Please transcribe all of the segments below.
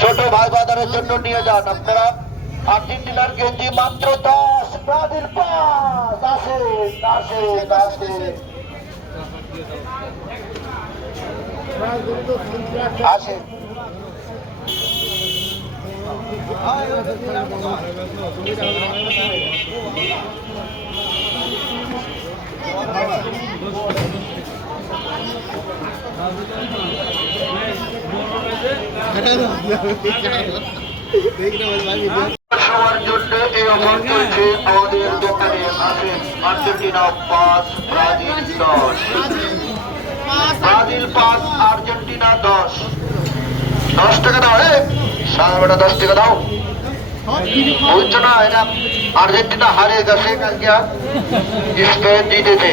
ছোট ভাই বাজারের জন্য নিয়ে যান আপনারা। আর্জেন্টিনার গেঞ্জি মাত্র 10, ব্রাজিল 5। আসেন। সবার জন্য এই অফার চলছে আমাদের দোকানে। আসেন। Argentina 5, Brazil 10। Brazil 5, Argentina 10। 10 টাকা দাও। সারা 10 টাকা দাও। বুঝছো না, এটা আর্জেন্টিনা হারিয়ে গেছে কালকে, স্পেন জিতেছে।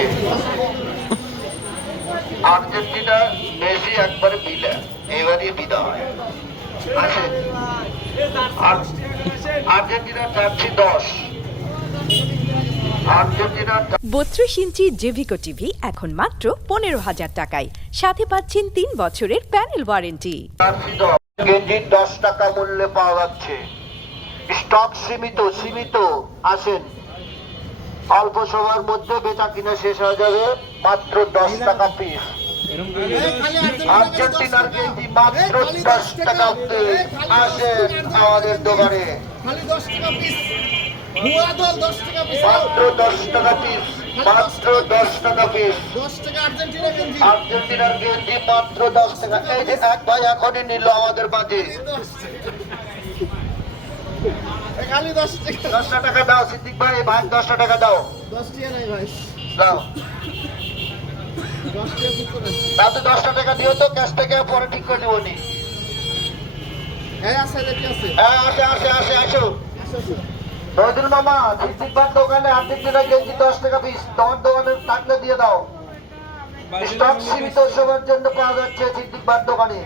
আর্জেন্টিনা মেসি একবারে বিলে, এবারে বিদায়। আসেন। আর্জেন্টিনা চাচ্ছি 10। আর্জেন্টিনা 32 ইঞ্চি জেভিকো টিভি এখন মাত্র 15,000 টাকায়, সাথে পাচ্ছেন 3 বছরের প্যানেল ওয়ারেন্টি। গেঞ্জি 10 টাকা মূল্যে পাওয়া যাচ্ছে। স্টক সীমিত। আসেন। অল্প সময়ের মধ্যে বেচা কিনা শেষ হয়ে যাবে। মাত্র 10 টাকা পিস। আর্জেন্টিনার গেঞ্জি মাত্র 10 টাকা পিস। আসেন আমাদের দোকানে। মাত্র 10 টাকা পিস। মাত্র 10 টাকা পিস। আর্জেন্টিনার গেঞ্জি মাত্র 10 টাকা। এই যে এক ভাই এখনই নিল আমাদের মাঝে। 10 টাকা দাও সিদ্দিক ভাই। ভাই 10 টাকা দাও। 10 টাকা নাই ভাই। দাও। 10 টাকা ঠিক করে। তাতে 10 টাকা দিও তো, ক্যাশ থেকে পরে ঠিক করে দেবো নি। হ্যাঁ আছে, দেখি আছে। হ্যাঁ আসো। নজরুল মামা, সিদ্দিক ভাই দোকানে আর্জেন্টিনার গেঞ্জি 10 টাকা পিস। তোমার দোকানে থাকলে দিয়ে দাও। স্টক সীমিত সময়ের জন্য পাওয়া যাচ্ছে সিদ্দিক ভাই দোকানে।